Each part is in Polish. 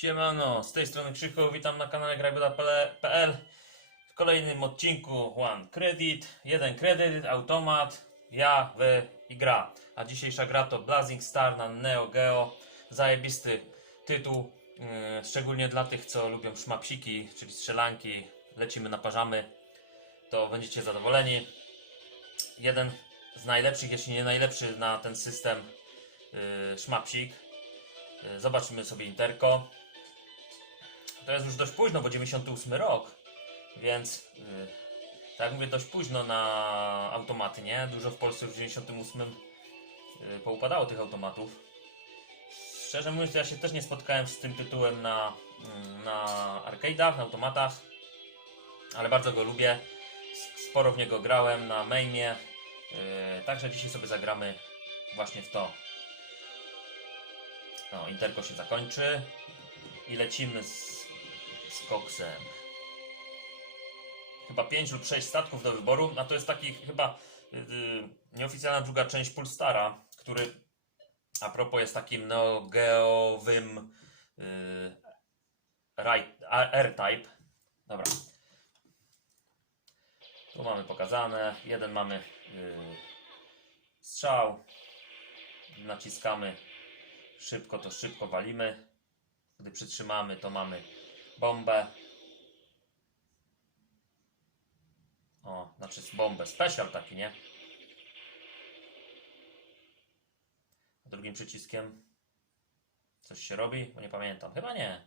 Siemano, z tej strony Krzychu, witam na kanale grajbuda.pl W kolejnym odcinku One Credit, jeden kredyt, automat, ja, wy i gra. A dzisiejsza gra to Blazing Star na Neo Geo. Zajebisty tytuł, yy, szczególnie dla tych, co lubią szmapsiki, czyli strzelanki. Lecimy, naparzamy, to będziecie zadowoleni. Jeden z najlepszych, jeśli nie najlepszy na ten system yy, szmapsik. Yy, Zobaczymy sobie Interko. To jest już dość późno, bo 98 rok, więc yy, tak jak mówię, dość późno na automaty, nie? Dużo w Polsce już w 98 yy, poupadało tych automatów. Szczerze mówiąc, ja się też nie spotkałem z tym tytułem na, mm, na arcade'ach, na automatach, ale bardzo go lubię. Sporo w niego grałem na mainie, yy, także dzisiaj sobie zagramy właśnie w to. No, Interko się zakończy i lecimy z, z koksem. Chyba 5 lub 6 statków do wyboru, a to jest taki chyba yy, nieoficjalna druga część Pulstara, który a propos jest takim neogeowym yy, R-Type. Dobra. Tu mamy pokazane. Jeden mamy yy, strzał. Naciskamy szybko, to szybko walimy. Gdy przytrzymamy, to mamy bombę. O, znaczy z bombę. Special taki, nie? Drugim przyciskiem coś się robi? Bo nie pamiętam. Chyba nie.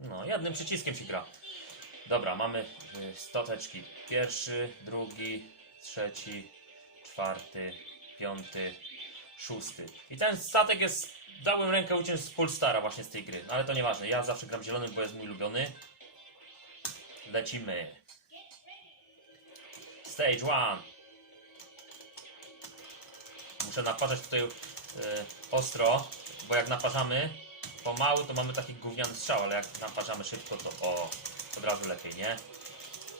No, jednym przyciskiem się gra. Dobra, mamy y, stoteczki. Pierwszy, drugi, trzeci, czwarty, piąty, szósty. I ten statek jest, dałem rękę uciąć z Polstara właśnie z tej gry. No ale to nieważne, ja zawsze gram zielonym, bo jest mój ulubiony. Lecimy. Stage one. Muszę naparzać tutaj y, ostro, bo jak naparzamy pomału, to mamy taki gówniany strzał, ale jak naparzamy szybko, to o, od razu lepiej, nie?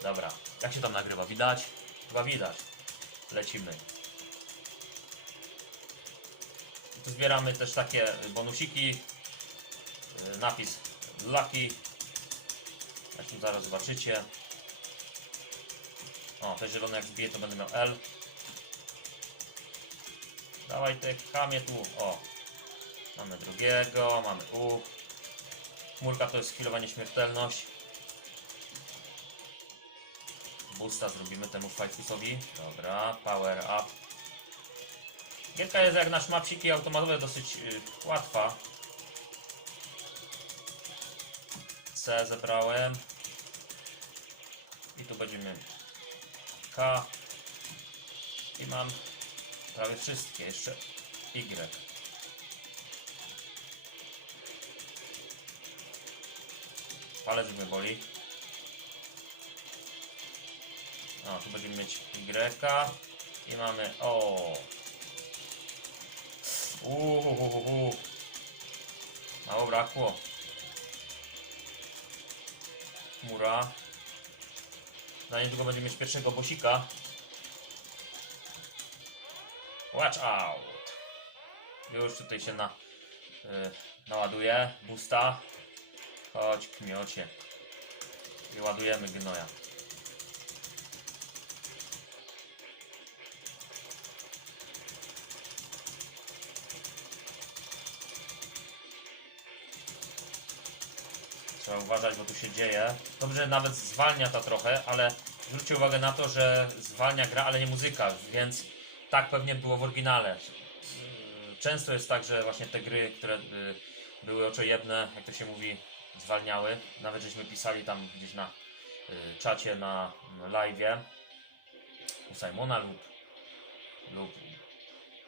Dobra, jak się tam nagrywa? Widać? Chyba widać. Lecimy. I tu zbieramy też takie bonusiki. Yy, Napis Lucky. Tu zaraz zobaczycie. O, te zielone jak zbiję to będę miał L. Dawaj te kamie tu. O. Mamy drugiego, mamy U. Chmurka to jest chwilowa nieśmiertelność. Boosta zrobimy temu Fajfusowi. Dobra, power up. Gierka jest jak na szmapsiki automatowe dosyć y, łatwa. C zebrałem. I tu będziemy K. I mam prawie wszystkie. Jeszcze Y. Palec mnie boli. O, tu będziemy mieć Y. I mamy O. Uhuhuhu. Mało brakło. Chmura. Za niedługo będziemy mieć pierwszego bosika. Watch out. Już tutaj się na, y, naładuje. Busta. Chodź, kmiocie. I ładujemy gnoja. Trzeba uważać, bo tu się dzieje. Dobrze, nawet zwalnia to trochę, ale zwróćcie uwagę na to, że zwalnia gra, ale nie muzyka, więc tak pewnie było w oryginale. Często jest tak, że właśnie te gry, które y, były oczojebne, jak to się mówi, zwalniały. Nawet żeśmy pisali tam gdzieś na y, czacie, na live u Simona lub, lub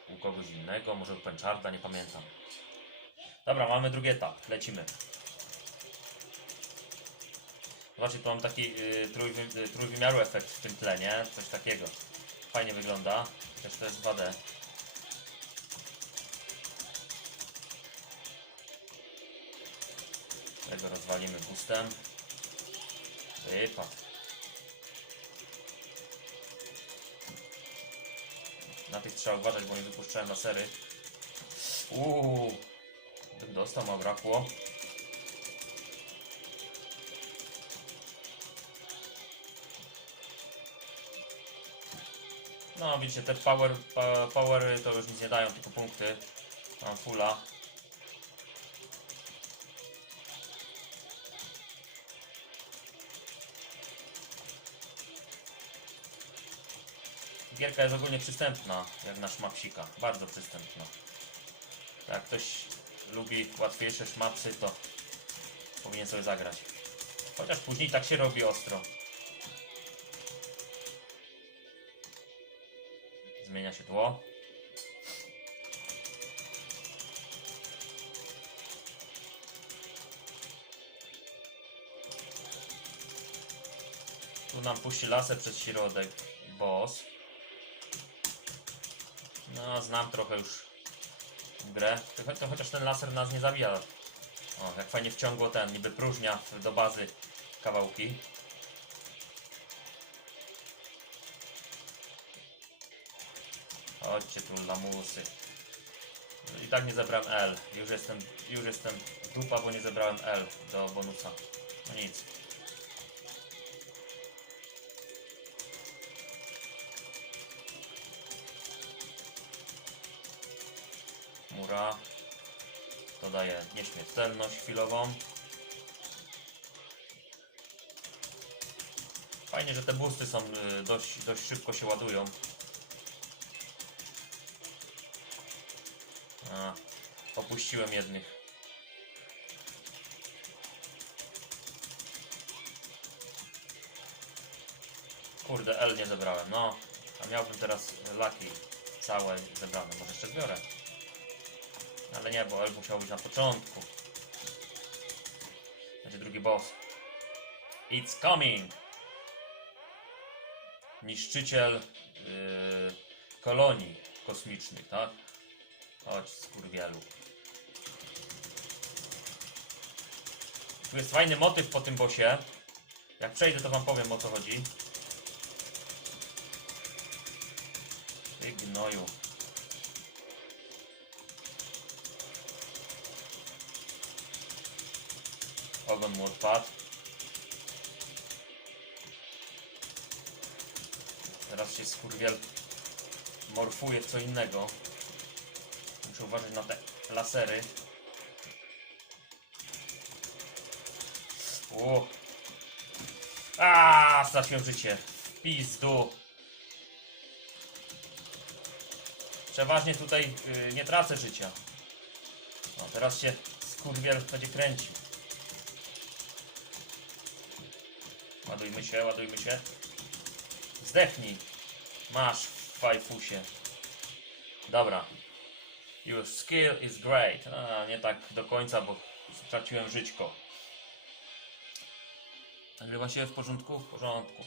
u kogoś innego, może u Pencharda, nie pamiętam. Dobra, mamy drugi etap, lecimy. Zobaczcie, tu mam taki y, trójwy, y, trójwymiaru efekt w tym tle, nie? Coś takiego. Fajnie wygląda, chociaż to jest 2D. Tego rozwalimy boostem. Wypad. Na tych trzeba uważać, bo nie wypuszczałem lasery. Uuu. dostał, ma brakło. No, widzicie, te power, powery to już nic nie dają, tylko punkty. Mam fulla. Gierka jest ogólnie przystępna, jak na szmapsika. Bardzo przystępna. Jak ktoś lubi łatwiejsze szmapsy, to powinien sobie zagrać. Chociaż później tak się robi ostro. Zmienia się tło. Tu nam puści lasę przez środek boss. No, znam trochę już grę. To, cho- to chociaż ten laser nas nie zabija. O, jak fajnie wciągło ten, niby próżnia do bazy kawałki. Chodźcie tu lamusy. I tak nie zebrałem L. Już jestem, już jestem dupa, bo nie zebrałem L do bonusa. No nic. Mura. Dodaję nieśmiertelność chwilową. Fajnie, że te boosty są y, dość, dość szybko się ładują. Opuściłem jednych. Kurde, L nie zebrałem. No, a miałbym teraz laki całe zebrane. Może jeszcze zbiorę. Ale nie, bo L musiał być na początku. Będzie drugi boss. It's coming! Niszczyciel yy, kolonii kosmicznych, tak? Chodź, skurwielu. Tu jest fajny motyw po tym bossie. Jak przejdę, to wam powiem o co chodzi. Ty gnoju. Ogon mu odpadł. Teraz się skurwiel morfuje w co innego. Muszę uważać na te lasery. U. A, straciłem życie. W Pizdu. Przeważnie tutaj y, nie tracę życia. No, teraz się skurwiel będzie kręcił. Ładujmy się, ładujmy się. Zdechnij. Masz w fajfusie. Dobra. Your skill is great. A, nie tak do końca, bo straciłem żyćko. Nagrywa się w porządku? W porządku.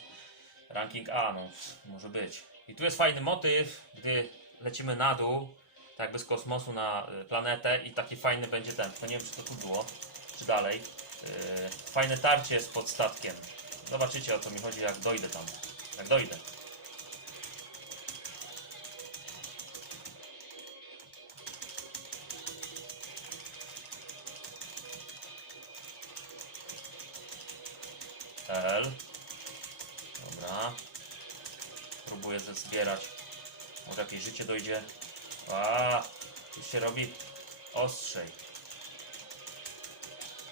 Ranking A, no może być. I tu jest fajny motyw, gdy lecimy na dół, tak jakby z kosmosu na y, planetę i taki fajny będzie ten. To nie wiem, czy to tu było, czy dalej. Yy, fajne tarcie jest pod statkiem. Zobaczycie o co mi chodzi, jak dojdę tam. Jak dojdę. L. Dobra. Próbuję zbierać. Może jakieś życie dojdzie. A, już się robi ostrzej.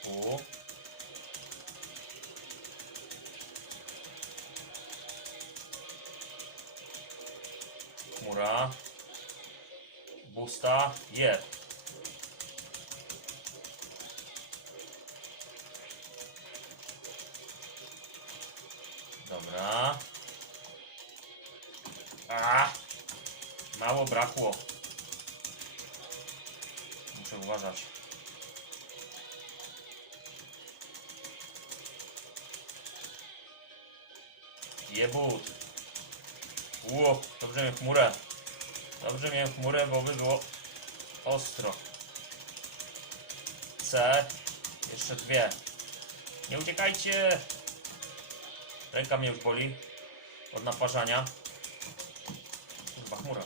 U. Chmura. Busta. Je. A, mało brakło. Muszę uważać. Jebut. Ło, dobrze miałem chmurę. Dobrze miałem chmurę, bo by było ostro. C. Jeszcze dwie. Nie uciekajcie! Ręka mnie już boli od naparzania. Chyba chmura.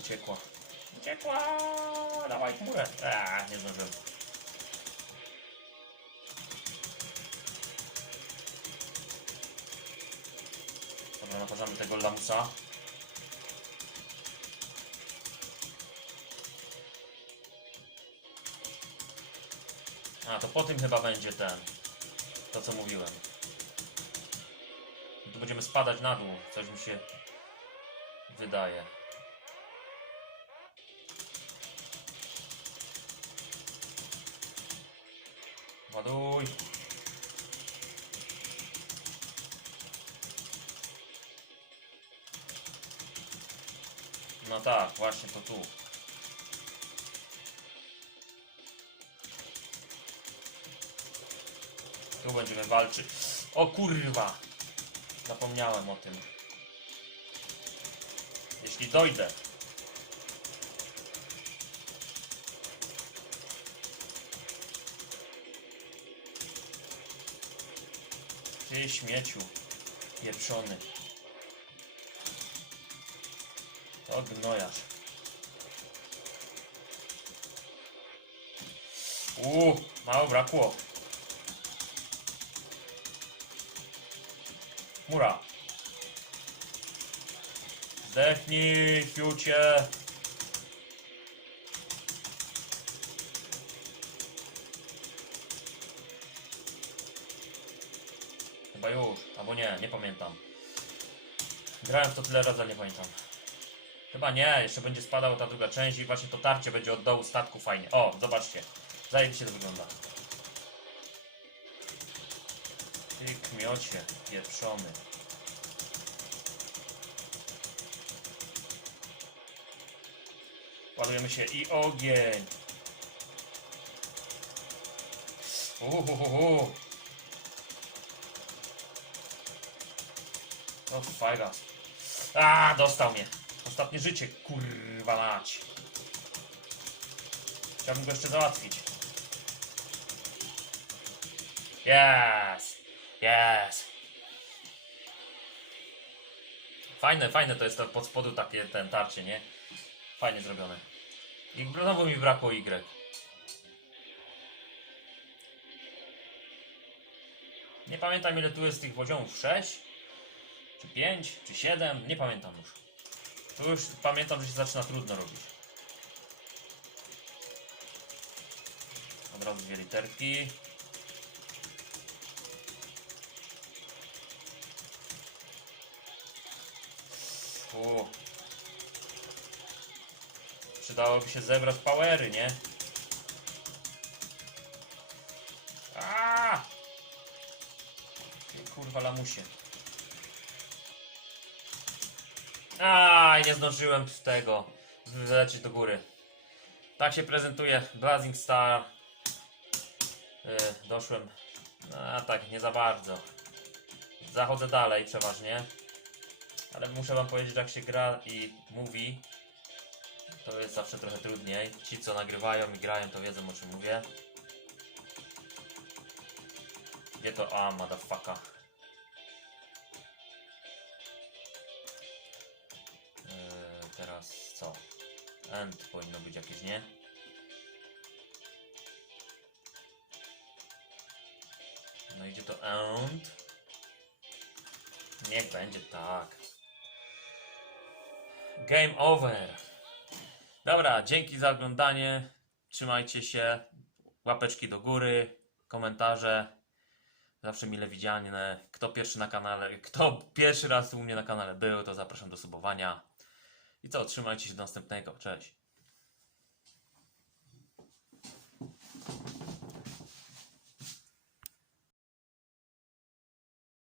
Uciekła. Uciekła! Dawaj chmurę! Eee, nie zdążyłem. Dobra, naparzamy tego lamusa. A, to po tym chyba będzie ten. To co mówiłem. Tu będziemy spadać na dół. Coś mi się wydaje. Ładuj. No tak, właśnie to tu. Tu będziemy walczyć. O kurwa! Zapomniałem o tym. Jeśli dojdę. Ty śmieciu. Pieprzony. To gnojarz. Uuu, mało brakło. Mura. Zdechnij, fiucie. Chyba już, albo nie, nie pamiętam. Grałem w to tyle razy, ale nie pamiętam. Chyba nie, jeszcze będzie spadała ta druga część i właśnie to tarcie będzie od dołu statku fajnie. O, zobaczcie. Zajebiście to wygląda. Ty kmiocie, pieprzony. Ładujemy się i ogień. Uhuhuhu. O fajga. A, dostał mnie. Ostatnie życie, kurwa mać. Chciałbym go jeszcze załatwić. Yes! Yes! Fajne, fajne to jest to pod spodu takie ten tarcie, nie? Fajnie zrobione. I znowu mi brakło Y. Nie pamiętam ile tu jest tych poziomów. 6? Czy 5? Czy 7? Nie pamiętam już. Tu już pamiętam, że się zaczyna trudno robić. Od razu dwie literki. U. Przydałoby się zebrać powery, nie? A! Ty kurwa lamusie. A, nie zdążyłem z tego wylecieć do góry. Tak się prezentuje Blazing Star. Yy, doszłem. A tak, nie za bardzo. Zachodzę dalej przeważnie. Ale muszę wam powiedzieć, jak się gra i mówi, to jest zawsze trochę trudniej. Ci, co nagrywają i grają, to wiedzą o czym mówię. Gdzie to? A, motherfucker. Eee, teraz co? End powinno być jakieś, nie? No idzie to end. Niech będzie tak. Game over. Dobra, dzięki za oglądanie. Trzymajcie się. Łapeczki do góry, komentarze. Zawsze mile widziane. Kto pierwszy na kanale, kto pierwszy raz u mnie na kanale był, to zapraszam do subowania. I co, trzymajcie się do następnego. Cześć.